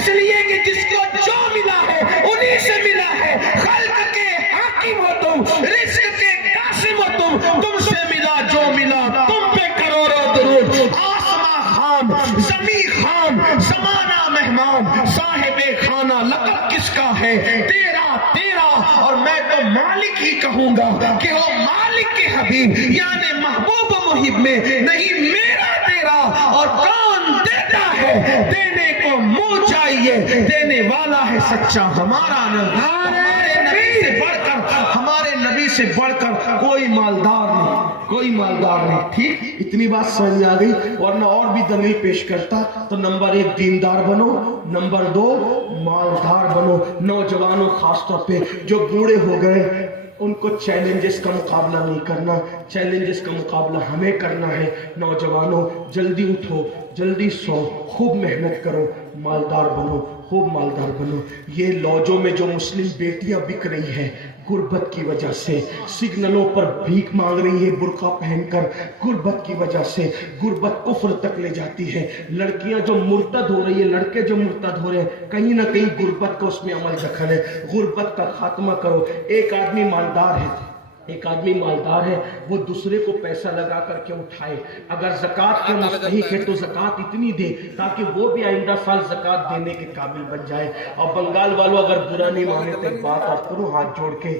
اس لیے کہ جس کو جو ملا ہے انہی سے ملا ہے. خلق کے حاکم ہو تم, رزق کے قاسم ہو تم سے ملا جو ملا تم پہ کروڑوں درود. آسماں خان, زمین خان, زمانہ مہمان, صاحب خانہ لقب کس کا ہے؟ تیرا تیرا. اور میں تو مالک ہی کہوں گا کہ وہ مالک کے حبیب یعنی محبوب محب میں نہیں میرا تیرا. اور کون دیتا ہے؟ دینے کو منہ چاہیے, دینے والا ہے سچا ہمارا نبی. ہمارے نبی سے بڑھ کر کوئی مالدار نہیں, کوئی مالدار نہیں. ٹھیک, اتنی بات سمجھ آ گئی. ورنہ اور بھی دلیل پیش کرتا تو نمبر 1 دیندار بنو, نمبر 2 مالدار بنو. نوجوانوں خاص طور پہ جو بوڑھے ہو گئے ان کو چیلنجز کا مقابلہ نہیں کرنا, چیلنجز کا مقابلہ ہمیں کرنا ہے. نوجوانوں جلدی اٹھو, جلدی سو, خوب محنت کرو, مالدار بنو, خوب مالدار بنو. یہ لوجوں میں جو مسلم بیٹیاں بک رہی ہیں غربت کی وجہ سے, سگنلوں پر بھیک مانگ رہی ہے برقع پہن کر غربت کی وجہ سے, غربت کفر تک لے جاتی ہے. لڑکیاں جو مرتد ہو رہی ہے, لڑکے جو مرتد ہو رہے ہیں, کہیں نہ کہیں غربت کا اس میں عمل دخل ہے. غربت کا خاتمہ کرو. ایک آدمی مالدار ہے, ایک آدمی مالدار ہے, وہ دوسرے کو پیسہ لگا کر کے اٹھائے. اگر زکوٰۃ کے مستحق ہے تو زکوٰۃ اتنی دے تاکہ وہ بھی آئندہ سال زکوٰۃ دینے کے قابل بن جائے. اور بنگال والوں اگر برا نہیں مانے تو ایک بات آپ کرو ہاتھ جوڑ کے,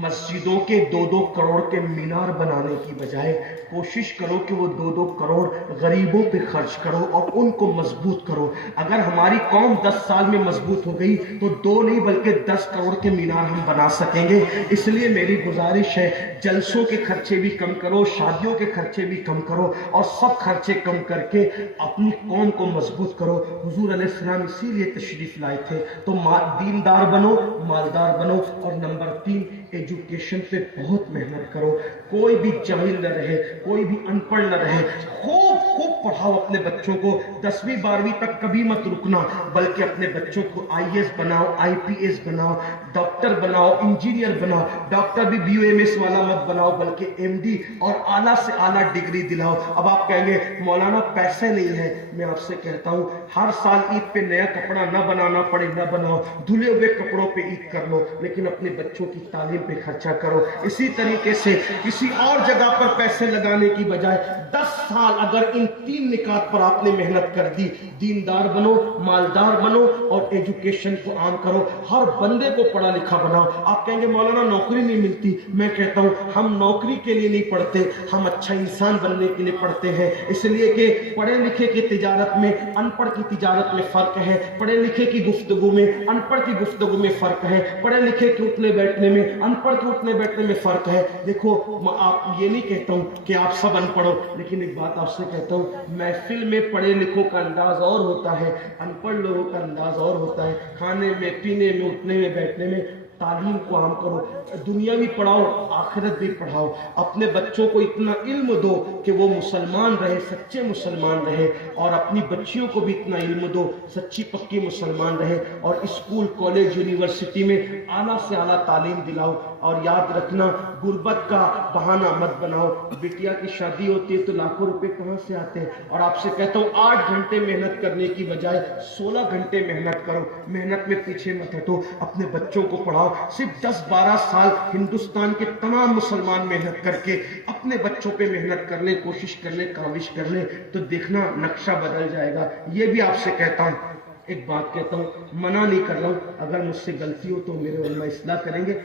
مسجدوں کے 2-2 کروڑ کے مینار بنانے کی بجائے کوشش کرو کہ وہ 2-2 کروڑ غریبوں پہ خرچ کرو اور ان کو مضبوط کرو. اگر ہماری قوم 10 سال میں مضبوط ہو گئی تو 2 نہیں بلکہ 10 کروڑ کے مینار ہم بنا سکیں گے. اس لیے میری گزارش ہے جلسوں کے خرچے بھی کم کرو, شادیوں کے خرچے بھی کم کرو, اور سب خرچے کم کر کے اپنی قوم کو مضبوط کرو. حضور علیہ السلام اسی لیے تشریف لائے تھے. تو دیندار بنو, مالدار بنو. اور نمبر 3 ایجوکیشن پہ بہت محنت کرو. کوئی بھی جاہل نہ رہے, کوئی بھی ان پڑھ نہ رہے. خوب خوب پڑھاؤ اپنے بچوں کو. 10ویں 12ویں تک کبھی مت رکنا, بلکہ اپنے بچوں کو IAS بناؤ, IPS بناؤ, ڈاکٹر بناؤ, انجینئر بناؤ. ڈاکٹر بھی BUMS والا مت بناؤ بلکہ MD اور اعلیٰ سے اعلیٰ ڈگری دلاؤ. اب آپ کہیں گے مولانا پیسے نہیں ہے. میں آپ سے کہتا ہوں ہر سال عید پہ نیا کپڑا نہ بنانا پڑے نہ بناؤ, دھلے ہوئے کپڑوں پہ عید کر لو, لیکن اپنے بچوں کی تعلیم پہ خرچہ کرو. اسی طریقے سے کسی اور جگہ پر پیسے لگانے کی بجائے 10 سال اگر ان 3 نکات پر آپ نے محنت کر دی, دیندار بنو, مالدار بنو اور ایجوکیشن کو عام کرو, ہر بندے کو پڑھا لکھا بناؤ. آپ کہیں گے مولانا نوکری نہیں ملتی. میں کہتا ہوں ہم نوکری کے لیے نہیں پڑھتے, ہم اچھا انسان بننے کے لیے پڑھتے ہیں. اس لیے کہ پڑھے لکھے کی تجارت میں ان پڑھ کی تجارت میں فرق ہے, پڑھے لکھے کی گفتگو میں ان پڑھ کی گفتگو میں فرق ہے, پڑھے لکھے کے اٹھنے بیٹھنے میں ان پڑھ کے اٹھنے بیٹھنے میں فرق ہے. دیکھو آپ یہ نہیں کہتا ہوں کہ آپ سب ان پڑھ ہو, لیکن ایک بات آپ سے کہتا ہوں, محفل میں پڑھے لکھوں کا انداز اور ہوتا ہے, ان پڑھ لوگوں کا انداز اور ہوتا ہے. کھانے میں, پینے میں, اٹھنے میں, بیٹھنے میں تعلیم کو عام کرو. دنیا بھی پڑھاؤ, آخرت بھی پڑھاؤ. اپنے بچوں کو اتنا علم دو کہ وہ مسلمان رہے, سچے مسلمان رہے, اور اپنی بچیوں کو بھی اتنا علم دو سچی پکی مسلمان رہے. اور اسکول, کالج, یونیورسٹی میں اعلیٰ سے اعلیٰ تعلیم دلاؤ. اور یاد رکھنا غربت کا بہانہ مت بناؤ. بیٹیا کی شادی ہوتی ہے تو لاکھوں روپے کہاں سے آتے ہیں. اور آپ سے کہتا ہوں 8 گھنٹے محنت کرنے کی بجائے 16 گھنٹے محنت کرو. محنت میں پیچھے مت ہٹو, اپنے بچوں کو پڑھاؤ. صرف 10-12 سال ہندوستان کے تمام مسلمان محنت کر کے اپنے بچوں پہ محنت کر لیں, کوشش کر لیں, کاوش کر لیں, تو دیکھنا نقشہ بدل جائے گا. یہ بھی آپ سے کہتا ہوں, ایک بات کہتا ہوں, منع نہیں کر رہا ہوں, اگر مجھ سے غلطی ہو تو میرے علماء اصلاح کریں گے.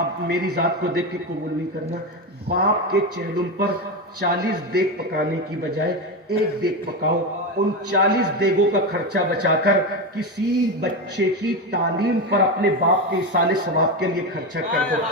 آپ میری ذات کو دیکھ کے قبول نہیں کرنا. باپ کے چہلم پر 40 دیگ پکانے کی بجائے 1 دیگ پکاؤ. ان 40 دیگوں کا خرچہ بچا کر کسی بچے کی تعلیم پر اپنے باپ کے ایصال ثواب کے لیے خرچہ کر دو.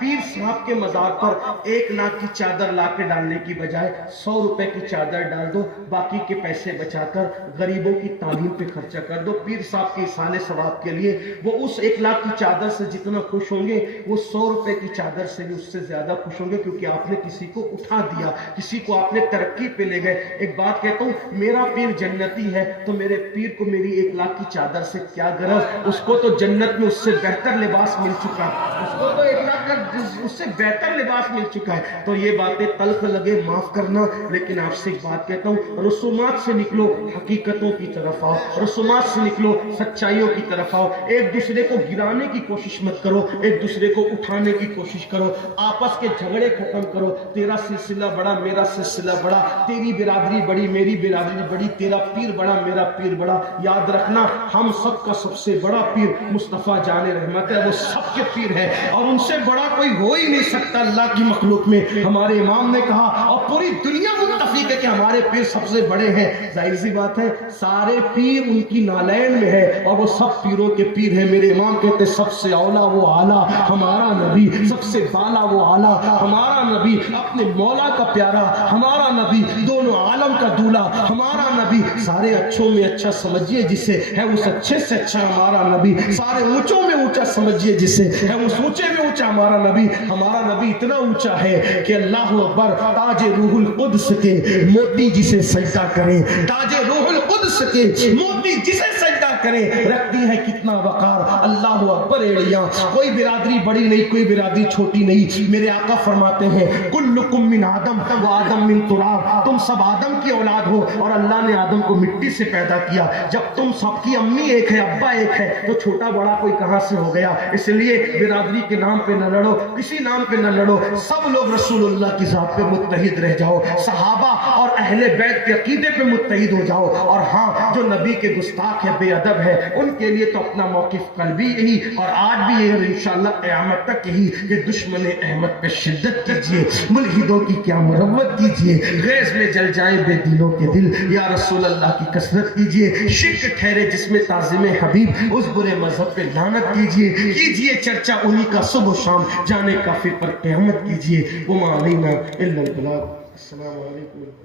پیر صاحب کے مزار پر 1 لاکھ کی چادر لا کے ڈالنے کی بجائے 100 روپے کی چادر ڈال دو. باقی کے پیسے بچا کر غریبوں کی تعلیم پہ خرچہ کر دو. پیر صاحب کے ایصال ثواب کے لیے وہ اس 1 لاکھ کی چادر سے جتنا خوش ہوں گے وہ 100 روپے کی چادر سے بھی اس سے زیادہ خوش ہوں گے, کیونکہ آپ نے کسی کو اٹھا دیا, کسی کو آپ نے ترقی پہ لے گئے. ایک بات کہتا ہوں, میرا پیر جنتی ہے تو میرے پیر کو میری 1 لاکھ کی چادر سے کیا غرض. اس کو تو جنت میں اس سے بہتر لباس مل چکا, اس کو تو 1 لاکھ کا اس سے بہتر لباس مل چکا ہے. تو یہ باتیں تلخ لگے معاف کرنا، لیکن آپ سے ایک بات کہتا ہوں، رسومات سے نکلو، حقیقتوں کی طرف آؤ. رسومات سے نکلو، سچائیوں کی طرف آؤ. ایک دوسرے کو گرانے کی کوشش مت کرو، ایک دوسرے کو اٹھانے کی کوشش کرو. آپس کے جھگڑے ختم کرو. تیرا سلسلہ بڑا، میرا سلسلہ بڑا، تیری برادری بڑی، میری برادری بڑی، تیرا پیر بڑا، میرا پیر بڑا. یاد رکھنا، ہم سب کا سب سے بڑا پیر مصطفیٰ جان رحمت ہے، وہ سب کے پیر ہے، اور ان سے بڑا کوئی ہو ہی نہیں سکتا اللہ کی مخلوق میں. ہمارے امام نے کہا، اور پوری دنیا متفق ہے کہ ہمارے پیر سب سے بڑے ہیں. ظاہر سی بات ہے، سارے پیر ان کی نالین میں ہے، اور وہ سب پیروں کے پیر ہیں. میرے امام کہتے سب سے اولا وہ اعلیٰ ہمارا نبی، سب سے بالا وہ اعلیٰ ہمارا نبی، اپنے مولا کا پیارا ہمارا نبی، دونوں عالم کا دولہ ہمارا نبی. سارے اچھوں میں اچھا سمجھیے جسے، ہے اس اچھے سے اچھا ہمارا نبی. سارے اونچوں میں اونچا سمجھیے جسے، ہے اس اونچے میں اونچا ہمارا نبی. ہمارا نبی اتنا اونچا ہے کہ اللہ اکبر، تاج روح القدس کے موتی جسے سجدہ کریں، تاج روح القدس کے موتی جسے سجدہ کریں، رکھتی ہے کتنا وقار. اللہ اکبر. ایڑیاں کوئی برادری بڑی نہیں، کوئی برادری چھوٹی نہیں. میرے آقا فرماتے ہیں کلکم من آدم و آدم من تراب، تم سب آدم کی اولاد ہو، اور اللہ نے آدم کو مٹی سے پیدا کیا. جب تم سب کی امی ایک ہے، ابا ایک ہے، تو چھوٹا بڑا کوئی کہاں سے ہو گیا؟ اس لیے برادری کے نام پہ نہ لڑو، کسی نام پہ نہ لڑو. سب لوگ رسول اللہ کی ذات پہ متحد رہ جاؤ، صحابہ اور اہل بیت کے عقیدے پہ متحد ہو جاؤ. اور ہاں، جو نبی کے گستاخ ہے، بے ادب ہے، ان کے لیے تو اپنا موقف قلبی یہی اور آج بھی یہی، اور انشاءاللہ قیامت تک یہی کہ دشمن احمد پہ شدت کیجئے، ملحدوں کی کیا مرمت کیجئے، غیظ میں جل جائیں بے دلوں کے دل، یا رسول اللہ کی کثرت کیجئے. شرک ٹھہرے جس میں تعظیم حبیب، اس برے مذہب پہ لعنت کیجئے چرچا انہی کا صبح و شام، جانے کافر پر قیامت کیجئے. وما علینا الا البلاغ. السلام علیکم.